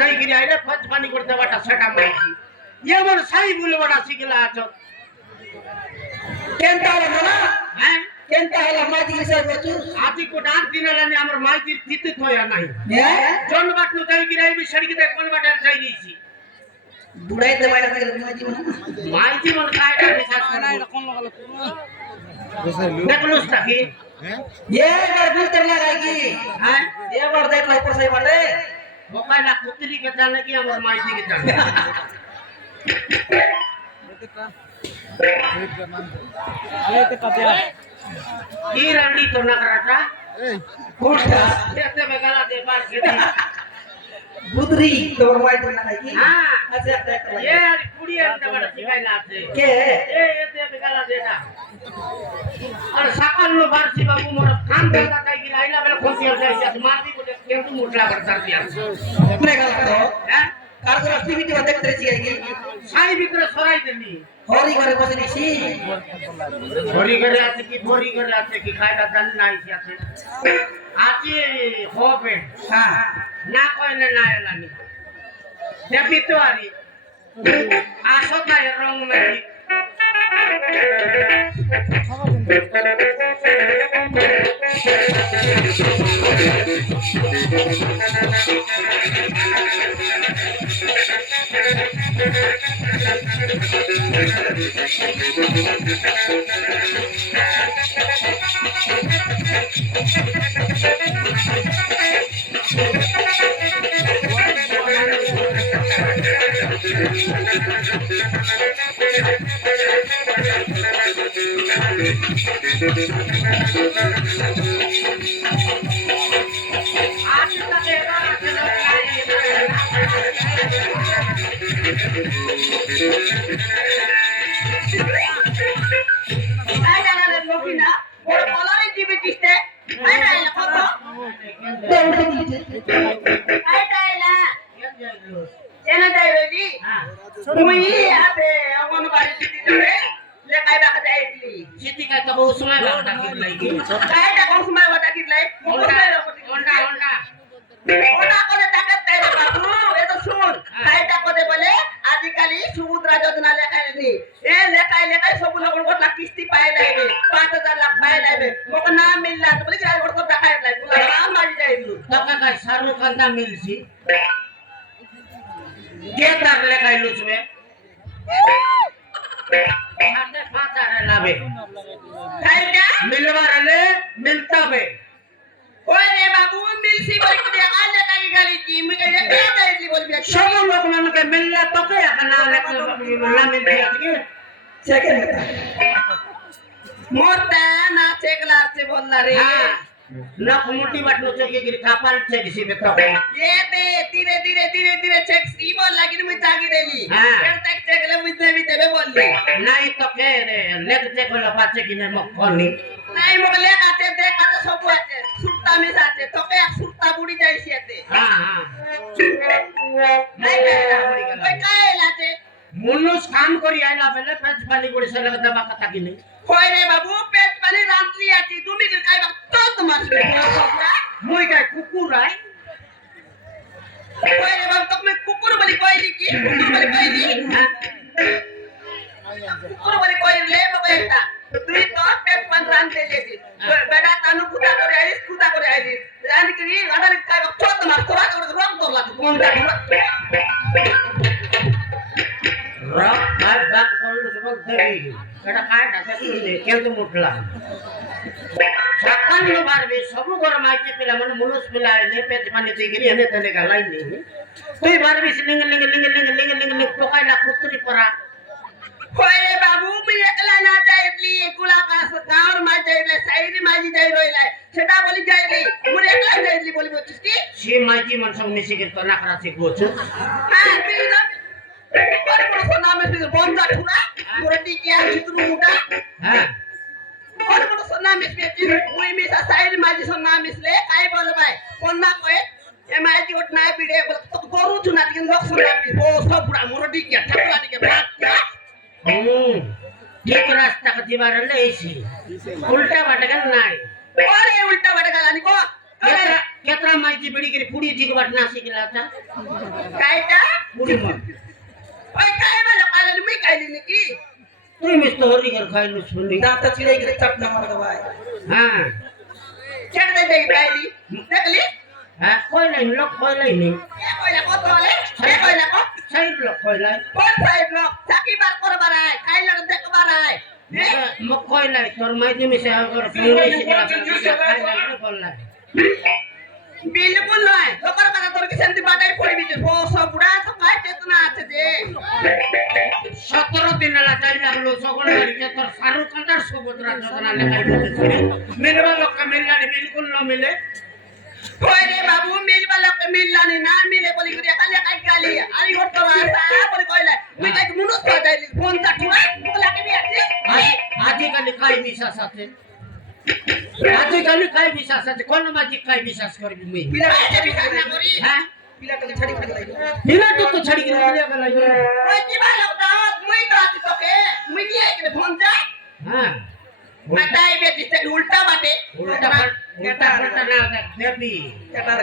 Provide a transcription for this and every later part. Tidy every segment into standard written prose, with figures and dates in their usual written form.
যাইগিরি আইলে ফজ পানি করতে বাটা সেটা মাইছি এমন সাই বলে বাটা শিখলা আছো কেনটা হলো না হ্যাঁ কেনটা হলো মাটি হিসাব করছু আজি কো ডাক দিনালানি আমার মাইতির তিতে থয়া নাই হ্যাঁ জন বাটনু যাইগিরি আইবি সড়কি দেখ কোন বাটা যাই দিছি বুড়াইতে বাইরে থেকে মাটি না মাইতি মন কায়টা বিশ্বাস না কোন লাগালো দেখলুস তাকি ये बार भीतर लगाएगी হ্যাঁ ये बार देख लो ऊपर से बड़े मोबाइल कुतरी के जाने की আমার মাইতি के जाने की रंडी तो ना कराटा कोठा ऐसे बेगाला दे बार खेती बुदरी तो माइट लगाएगी हां अच्छा देख लो ये कुड़ी अंदर बड़ा सिखाइला আছে के ए ऐसे बेगाला देटा और सकाल नो बारसी बाबू मोर काम देता काई की लाइला बेला खोसी हो जाई मारती को केम तू मुटला कर दिया अपने गलत तो हैं कारगर एक्टिविटी में देखते रही आएगी साई भीतर सराई देनी होरी करे बसनी सी भरी करे আছে কি ভরি করে আছে কি খাইটা জানি না আইছি আছে আছে হবে हां না কইলে না এলানি দেখি তো আরি আসো তাই রং মেরি मिलसी के तार ले गाइलु छे साढ़े 5000 लावे खाइटा मिलवा रले मिलता बे ओए रे बाबू मिलसी बोल के आले काई गाली की मैं के जाईली बोल बिया सब लोग मन के मिलला तो के ना ना मिल दिया के सेकंड मोरता ना चेकला से बोलना रे ना मोटी बाटलो चेक गिरी खापाल चेक सी बेटा ये बे धीरे धीरे धीरे धीरे चेक सी बोल लागिन मुई जागी देली फिर तक चेक ले मुई देबे बोलली नहीं तो के रे लेग चेक लो पाचे किने मखनी नहीं मग लेग आते देख आते सब आते सुट्टा मिस आते तो के सुट्टा बुडी जाईसी आते हां हां नहीं कहला बुडी गला कोई कायलाते मुनुस काम करी आइला बेले पेट पानी गुडी से लग दबा कथा किने होय रे बाबू पेट पानी रांतली आती तुम्ही काय तो तुम्हार मुई काय कुकुर आय होय रे बाबू तुम कुकुर बोली कहली की कुकुर बोली कहली कुकुर बोली कहली ले बेटा तुई तो पेट पानी रांते लेती बेटा तानु खुदा करे आइस जान की अडर काय तो तुम्हार तोरा रोक तो लाग कोण का रॉक बात बात करू सब देवी बेटा काय टाके केंत मुठला सकाल नो बारबे सब गोर माइके पिला मन मुनुस पिला ने पेट पानी तेगिरी हने तने गालाई नहीं तुई बारबे लिंग लिंग लिंग लिंग लिंग लिंग पोकायला कुत्री परा होय रे बाबू मी एकला ना जाईली एकुला कास गावर मा जाईले साईरी माझी जाई रोइलाय सेटा बोली जाईली मुरे एकला जाईली बोली बोलतीस की शी माझी मन संग मिसी के तो ना करा से गोच हां ती ना पर को नाम में बंदा ठुरा मुरटी क्या चित्रू मुटा हां और को नाम में मुई में साईरी माझी सो नाम इसले काय बोल बाय कोण ना कोय ए माझी ओट ना बिडे तो करू चुना तीन लोक सुना पी ओ सब बुरा मुरटी क्या ठकला के भात क्या ठीक रास्ता का दीवार ले इसी उल्टा भटकल नाही अरे उल्टा भटकल आणि को केतरा माहिती बिडी गिरी पुडी जिगबाट नासी गेला होता काय का पुडी मग ओय काय मला पालन मी खायली नकी तुम्ही मिस्त हरी घर खायलो सुनी दात चिड़े के चटना मार दवाई हां चढ़ दे दे खायली देखली हां कोई नहीं लोग कोई नहीं कोयला को तोले कोयला को साइड लोग कोई नहीं कोण साहेब लोक चाकी बार कर बराय खायला देख बराय मग कोई नहीं तोर माहिती मी से अगर पुडी सिगला खायला बोलला बिलकुल नाही लोकर करा तोर की संती बाटाई फोडी बिच हो सब बुडा तो काय चेतना আছে যে 17 दिनाला जाई लागलो सगळं गाडीच्या तर शाहरुख खानदार सुभद्रा जोजना लेखाई बोलते मिलवा लोक मिलला बिलकुल न मिले होय रे बाबू मिलवा लोक मिलला नाही ना मिले बोली करी खाली काय गाली आणि होतो असा बोली कोयला मी काय मुनुस पाजायली फोन टाकीवा तुला की आजी आजकाल काय विश्वास असते आजकाल काय विश्वास असते कोण माझी काय विश्वास करबी मी पिला काय विचार ना करी हां पिला तो छडी पडला हिला तो छडी गिरी गेला गेला ओय की बाला होता मुई तो आती तो के मुई की आहे की फोन जा हां बाटाई बे दिसते उलटा बाटे उलटा पलटा ना देबी कटार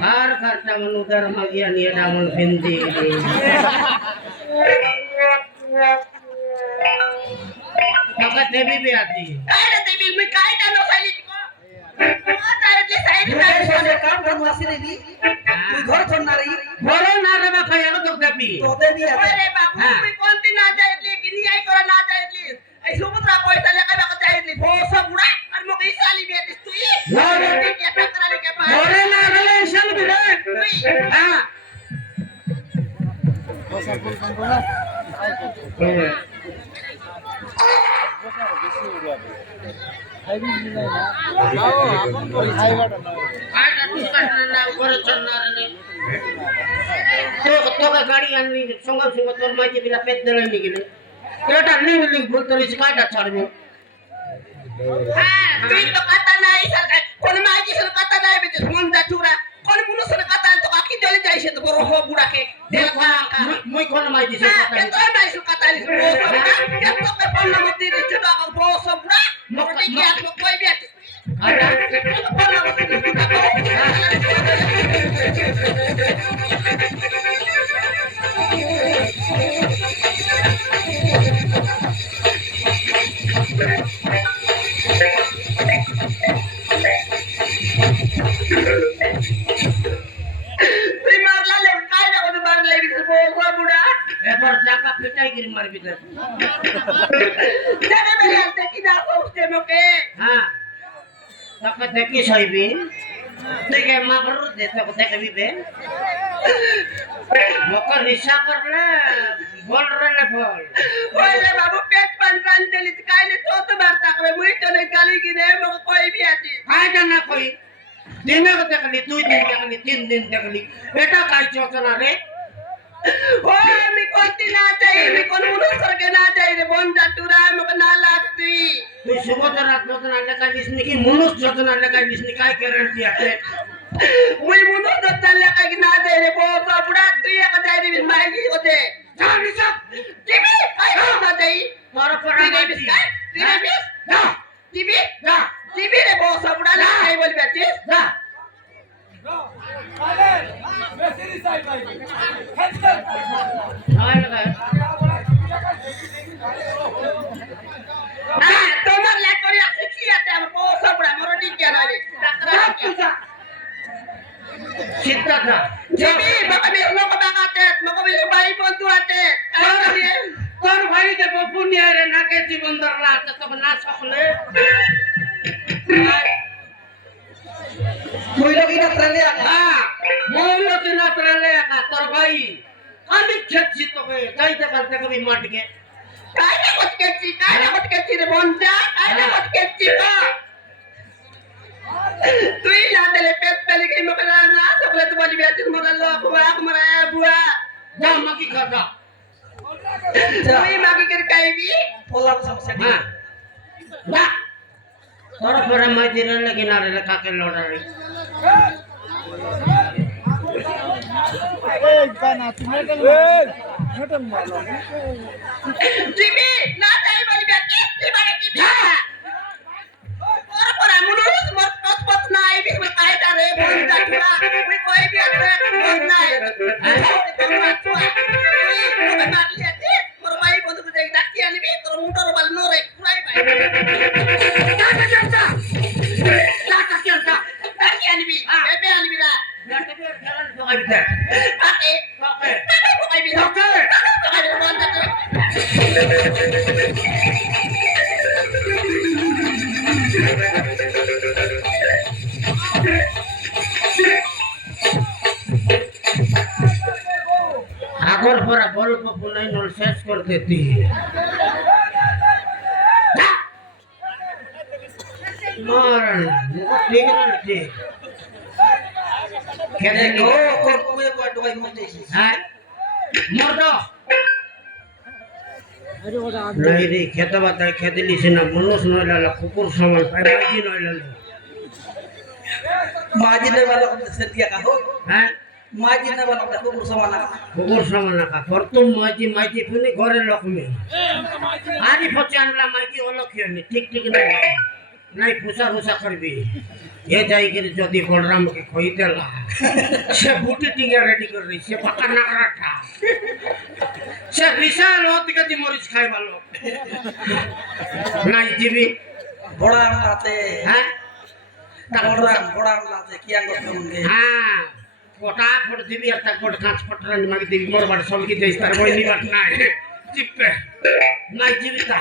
हार करता म्हणून उदर मागी आणि येडा म्हणून हिंदी तका देवी भी आती काय रे ते बिल मी काय टालो खाली को तारले साइड काय काम करन वासी देवी तू घर छोडणारी बोलो ना रे बा काय तो देवी तो देवी अरे बाबू मी कोणती ना जायतली किनी आई कर ना जायतली आई सुपुत्रा पैसा लेका बाका जायतली भो सब बुडा आणि मग ही साली बी दिस तू बोलो के टकराले के पास बोलो ना रे शन भी रे हां गाडी आणली सोंगा सोंगा तर माझी बिला पेट दळली निघली तेटा निघली बोलतरी काय छाडबो हां तू तो कथा नाही सरकार कोण माझी सर कथा नाही बी फोन जा चुरा कोण मुनुस सर कथा तो आखी जली जायसे तो बरो हो बुडा के देखा মই कोण माहिती हां तो नाही सर कथा ली हो सब के तो के फोन नंबर दे दे चुरा हो सब बुडा मोटी के आत कोई भी आती आता फोन नंबर दे एबर जाका पिटाई गिरी मार बितर जाने मेरे अंते की ना सोचते मोके हां तका देखी सहीबी देखे मागरू देता को देखे भी मकर रिसा करले बोल रले बोल ओले बाबू पेट पण रन दिली काय ने तो मारता करे मुई तो ने गाली की ने मको कोई भी आती काय जाना कोई दिन को देखली 2 दिन देखली 3 दिन देखली बेटा काय चोचना रे ओए मी कोणती ना चाहिए मी कोण मुनुस करके ना चाहिए बोन जाटुरा मको ना लागती तू सुभद्रा जोजना लेका दिसनी की मुनुस जोजना लेका दिसनी काय गॅरंटी आहे मुई मुनुस जोतना काय की ना चाहिए बो बुडा तू एक चाहिए बिन मागी होते जानी सब टीवी काय ना चाहिए तोर पर टीवी बिस जा टीवी जा टीवी रे बो बुडा ना काय बोल बेटी जा काय लगा তোমার লাগ করে শিখি আছে আমার বো বুডা মর টিকে না রে চিন্তা না टीवी मको मी लोक बागाते मको मी बाई बंधू आते তোর ভাই যে বপুনি আরে নাকে জীবন ধরলা তব না সকলে মুই লগি না ত্রালে হ্যাঁ মৌল কিনা প্রালে একা তোর ভাই আমি খেছি তোকে যাইতে পারতে কবি মাঠকে काय ना मत केची रे बोंजा काय ना मत केची का तू ही ना देले पेट पहले की मको ना सकले तो बोली बेटी मको लोक वाक मराया बुआ जा मगी खाता तू ही मागी कर काय भी पोला समस्या हां जा তোর পরে মাইদিরে লাগি না রে কাকে লড়ারে এই বানা তুমি টিভি না তাই বলবি কি মানে টিভি পরা মুনুস মত পত নাই বিস মে কায়দা রে বল জাটুয়া ওই কইবি আছে মত নাই তুই মারলি আছে মোর ভাই বন্ধু যাই ডাকি আনিবি তোর মুটর বাল নরে কুরাই ভাই ডাকি আনিবি এবে আনিবি না পকাইতে কাকে পকাই কাকে কইবি পকাই কাকে বল জাটু আগর পরা গল্প পুনাই নল শেষ করে দিতি মরণ ঠিক না ঠিক খেলে কি হ্যাঁ মরদ নাই রে খেতে বাতায় খেতে লিছে না মনুষ নয় লালা কুকুর সমান পাইবাজি নয় লালা माजिने वाला को सतिया का हो হ্যাঁ माजिने वाला को कुकुर समाना কুকুর সমান রাখা করতুম মাঝি মাঝি পুনি ঘরের লক্ষ্মী আরি ফচে আনলা মাঝি অলক্ষী ঠিক ঠিক নাই নাই ফুসা ফুসা করবি এ যাইগির যদি বলরামকে কই দেলা সে বুটি টিঙ্গা রেডি করে রই সে পাকা না রাখা সে বিশাল ওদিকে দি মরিচ খাই ভালো নাই দিবি बड़ा लाते হ্যাঁ बड़ा लाते किया करते होंगे হ্যাঁ কোটা ফট দিবি আর তা কোট কাঁচ ফটরান মাগি দিবি মোর বাড়ি সবকি দেইস তার বই নিবাত নাই চিপে নাই জীবিতা